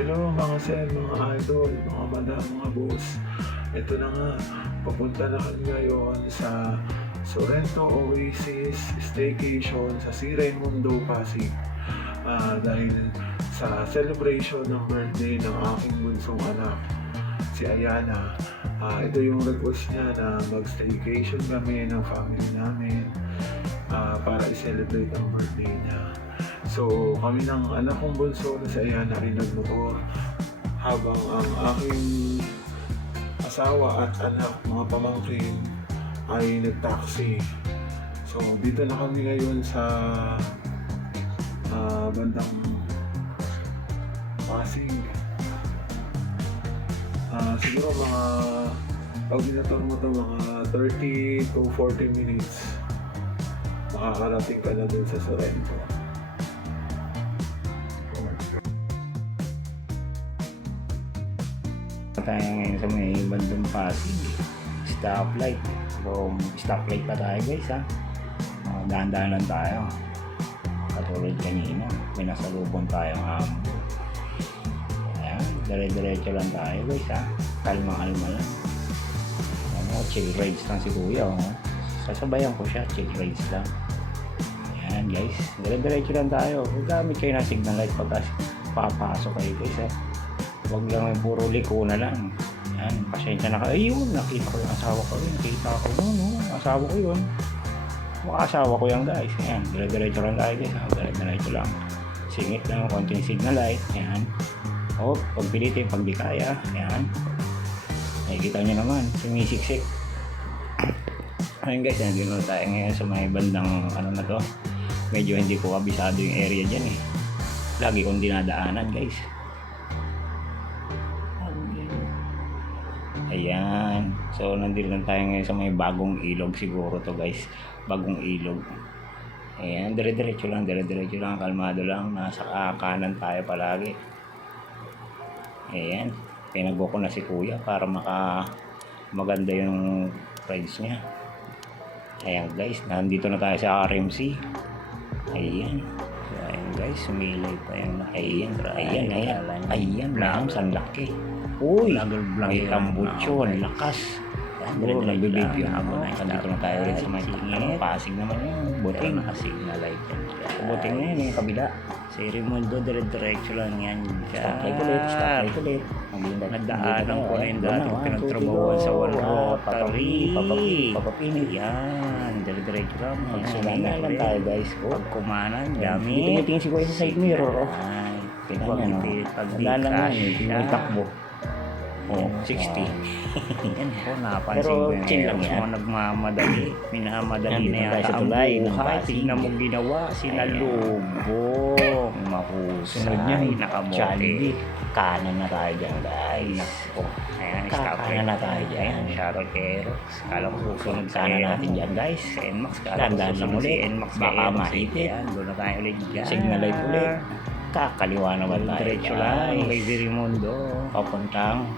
Hello mga sir, mga idol, mga madam, mga boss. Ito na nga, papunta na kami ngayon sa Sorrento Oasis Staycation sa Si Raimundo, Pasig. Dahil sa celebration ng birthday ng aking bunsong anak, si Ayana. Ito yung request niya na mag-staycation kami ng family namin para i-celebrate ang birthday niya. So kami ng anak kong bunso na si Ayana rin nagmotor, habang ang aking asawa at anak, mga pamangkin, ay nag-taxi. So dito na kami ngayon sa bandang Pasig. Siguro mga, pag binator mo ito, mga 30 to 40 minutes makakarating ka na dun sa Sorrento. Tayo ngayon sa may bandang Pasig, stoplight. So, stoplight pa tayo guys ha. Dahan-dahan lang tayo. Katulad kanina, may nasalubong tayong ayan, dire-diretso lang tayo guys ha. Kalma-kalma lang. Chill rides lang si kuya. Sasabayan ko siya, chill rides lang. Ayan guys, dire-diretso lang tayo. Gamit kayo ng signal light pagka papasok kayo guys ha. Huwag lang yung puro liko na lang. Yan, pasensya na kayo. Ayun, nakita ko yung asawa ko yun. Nakita ko yun, asawa ko yun. Asawa ko yan guys. Ayan, dire-diretso lang tayo guys. Dire-diretso lang. Singit lang, konting signal light. Ayan. O, pagpilitin, pag di kaya. Ayan. Nakikita nyo naman, sumisiksik. Ayan guys, nandito na tayo ngayon sa may bandang ano na to. Medyo hindi ko kabisado yung area dyan eh. Lagi kong dinadaanan guys. Ayan. So, nandito lang tayo ngayon sa may bagong ilog siguro to guys. Bagong ilog. Ayan. Dire-diretso lang. Kalmado lang. Nasa kanan tayo palagi. Ayan. Pinagbo ko na si kuya para maganda yung rides niya. Ayan guys. Nandito na tayo sa RMC. Ayan. So, ayan guys. Sumilay pa yan. Ayan. Lang. San laki. Uy, may tambutson, lakas. Bro, nagbibideo ako na. Nandito na tayo rin sa may Pasig naman yun. Buting. Nakasignal light yan. Buting na yun, yung kabila. Si Raimundo, dire-diretso lang yan. Stoplight ulit. Nagdaanan ko na yung dati pinagtrabahuan sa Rotary. Papapinit. Yan, dire-diretso lang. Pagsumanan lang tayo guys. Pagkumanan, dami. Tingin si kuya sa side mirror. Ay, pinagpagipit. Pagdala nga yun, may takbo. 60. Yan po, napansin ko yun. Chill lang yan. Nagmamadali. Minamadali na yata ang buhay. Tingnan mo ginawa. Sinalubong. Mahusay. Sunod niya, nakabote. Kanan na tayo dyan guys. Ayan, kanan na tayo dyan. Shuttle Kerox. Kala ko susunod kanan natin dyan guys. NMAX. Kala ko susunod si NMAX. Baka maipit. Doon na tayo ulit dyan. Signal light ulit. Kakaliwa naman tayo. Diretso lang. Kay Raimundo. Papuntang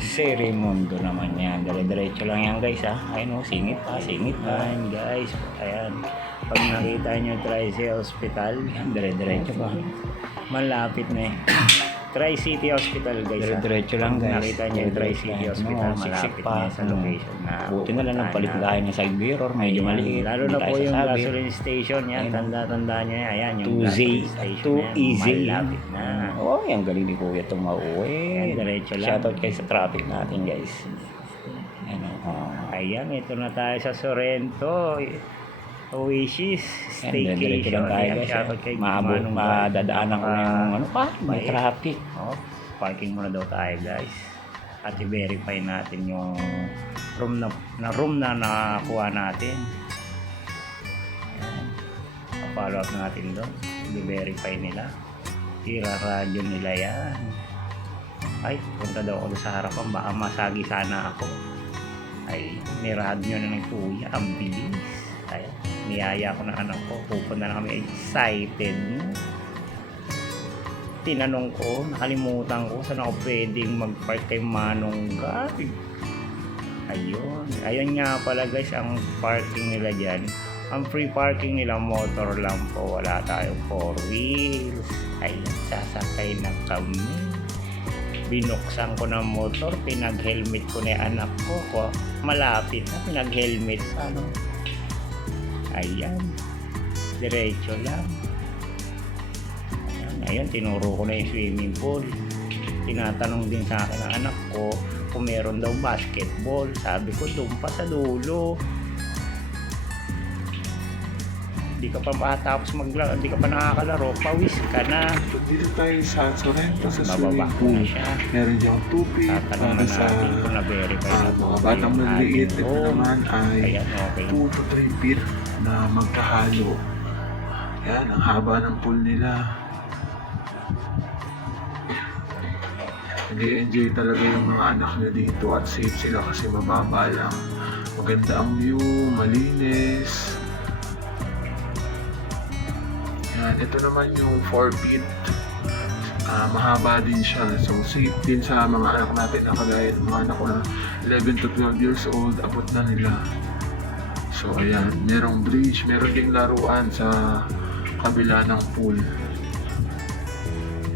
si Raimundo naman yan. Dire-diretso lang yan guys ha. Ayun o, singit pa. Ayan guys. Ayan. Pag nakita nyo Tri-City Hospital, dire-diretso pa. Malapit na eh. Tri-City Hospital guys ha. Dire-diretso lang guys. Nakita nyo yung Tri-City Hospital, malapit na sa location na. Buti na lang nagpalit tayo ng side mirror. Medyo maliit. Lalo na po yung gasoline station yan. Tanda nyo yan. Ayan yung gasoline station yan. Malapit na. Oh, yung galing ni kuya itong mauwi. Diretso lang. Shoutout kayo sa traffic natin guys. Ayan, ito na tayo sa Sorrento Oasis Staycation. Ayan, shoutout kayo. Madadaanan ko na yung ano pa, may traffic. Parking muna daw tayo guys. At i-verify natin yung room na nakakuha natin. Ayan. Pa-follow up natin doon. I-verify nila. Ira-radyo nila yan. Ay, punta daw ako sa harapan. Baka masagi sana ako. Ay, niradyo na ng kuya. Ang bilis. Ay, niyaya ko na anak ko. Pupunta na kami. Excited. Tinanong ko, nakalimutan ko saan ako pwedeng mag-park kay Manong God. Ayun nga pala guys, ang parking nila dyan Ang free parking nila motor lang po, wala tayong 4 wheels. Ay, sasakay na kami. Binuksan ko ng motor, pinag-helmet ko na yung anak ko. Malapit na, pinag-helmet pa, no? Ayan, diretso lang. Ayan, tinuro ko na yung swimming pool. Tinatanong din sa akin ng anak ko kung meron daw basketball. Sabi ko, doon pa sa dulo. Hindi ka pa matapos maglaro, hindi ka pa nakakalaro, pawis ka na. Dito tayo sa Sorrento sa Bababa swimming ko pool. na siya. Meron diyang tubig Tatanong para na sa natin kung na-verify na po mga batang yung maliliit. ating Ito room. naman ay Ayan, okay. 2 to 3 feet na magkahalo. Yan, ang haba ng pool nila. Nag-enjoy talaga yung mga anak niya dito at safe sila kasi mababa lang. Maganda ang view, malinis. Yan, ito naman yung 4 feet. Mahaba din siya. So safe din sa mga anak natin na kagaya ng mga anak ko na 11 to 12 years old, abot na nila. So ayan, merong bridge, meron ding laruan sa kabila ng pool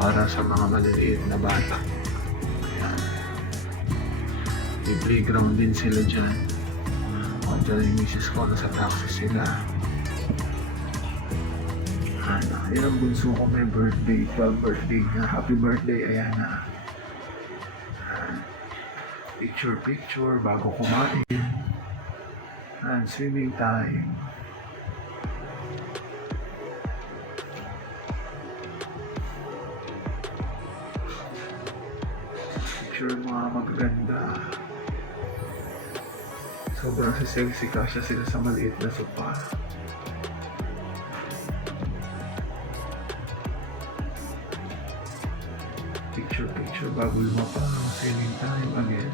para sa mga maliliit na bata. Ayan. May playground din sila dyan. O, dyan yung misis ko, nasa taxi sila. Ayan ang bunso ko, may birthday, 12 birthday na. Happy birthday, ayan na. Picture bago kumain. Ayan, swimming time. Picture mga magaganda. Sobrang sexy kasya sila sa maliit na sopa. Picture bago lumapa ang sailing time again.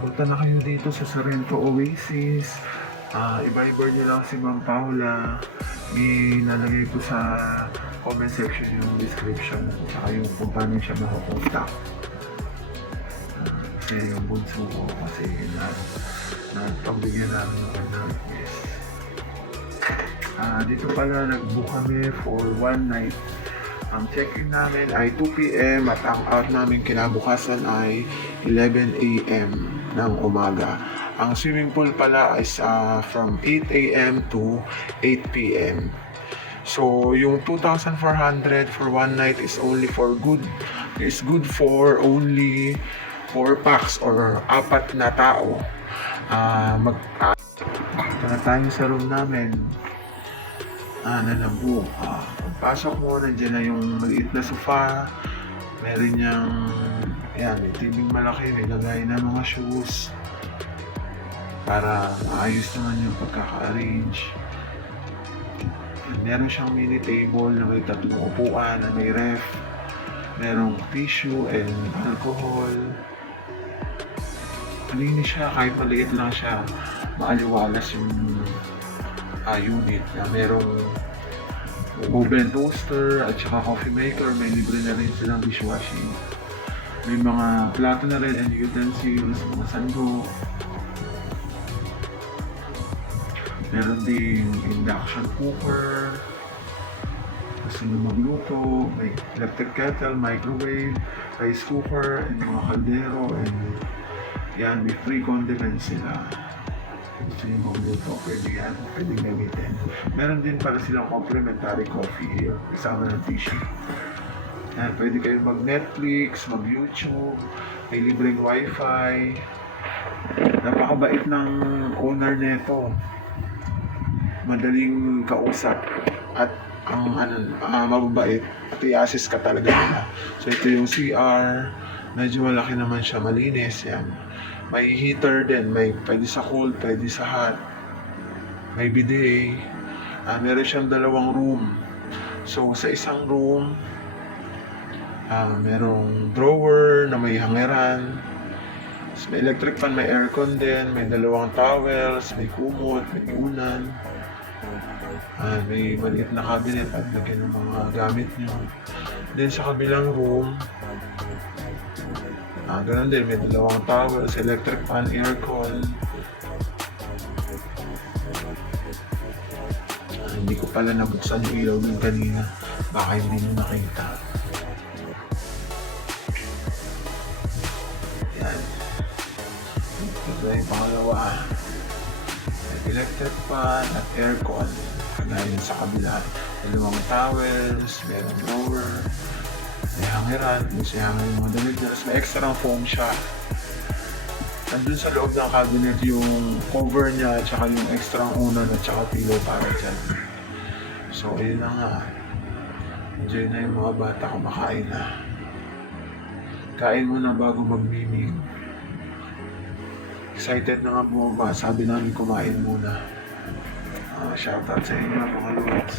Punta na kayo dito sa Sorrento Oasis. I-viber nyo lang si Ma'am Paula. Ilalagay ko sa comment section yung description at yung kung paano siya makakontak. Kasi yung bunso ko kasi nagpagbigyan namin ng kanyang request. Dito pala nag-book kami for 1 night. Ang check-in namin ay 2 p.m. at ang out namin kinabukasan ay 11 a.m. ng umaga. Ang swimming pool pala is from 8 a.m. to 8 p.m. So yung 2,400 for 1 night is good for only 4 packs or 4 na tao. Tara tayo sa room namin. Nalambo. Pagpasok mo, nandiyan na yung maliit na sofa. Meron niyang, ayan, may tibing malaki, may lagay na mga shoes. Para maayos naman yung pagkaka-arrange. Meron siyang mini table na may 3 upuan, na may ref. Merong tissue and alcohol. Malinis siya, kahit maliit lang siya. Maaliwalas yung unit na merong oven toaster at saka coffee maker. May libre na rin silang dishwashing. May mga plato na rin and utensils, mga sandok. Meron ding induction cooker. Gusto nyo magluto, may electric kettle, microwave, rice cooker, and mga kaldero, and yan, may free condiments sila. Gusto nyo magluto, pwede yan, pwede gamitin. Meron din pala silang complimentary coffee here, kasama ng tissue. Yan, pwede kayo mag-Netflix, mag-YouTube, may libreng wifi. Napakabait ng owner neto. Madaling kausap at ang mababait at i-assist ka talaga nila. So ito yung CR, medyo malaki naman siya, malinis yan. May heater din, may pwede sa cold, pwede sa hot. May bidet. Meron siyang 2 room. So sa isang room, merong drawer na may hangeran. So, may electric fan, may aircon din, may 2 towels, may kumot, may unan. May maliit na cabinet at lagyan ng mga gamit nyo. Then sa kabilang room, Ganun din, may dalawang towels, electric fan, aircon. Hindi ko pala nabuksan yung ilaw ng kanina. Baka hindi mo nakita. Yan. Ito na yung pangalawa. Electric fan at aircon. Kanayin sa kabila. Dalawang towels, merong blower, may hangiran, may siyangan yung mga damit nila. May extra foam siya. Nandun sa loob ng cabinet yung cover niya, tsaka yung extra unan at tsaka pillow para dyan. So, ayun na nga. Enjoy na yung mga bata, kumakain na. Kain mo na bago magmimig. Excited na nga bumaba. Sabi namin kumain muna. Shoutout sa inyo mga lods.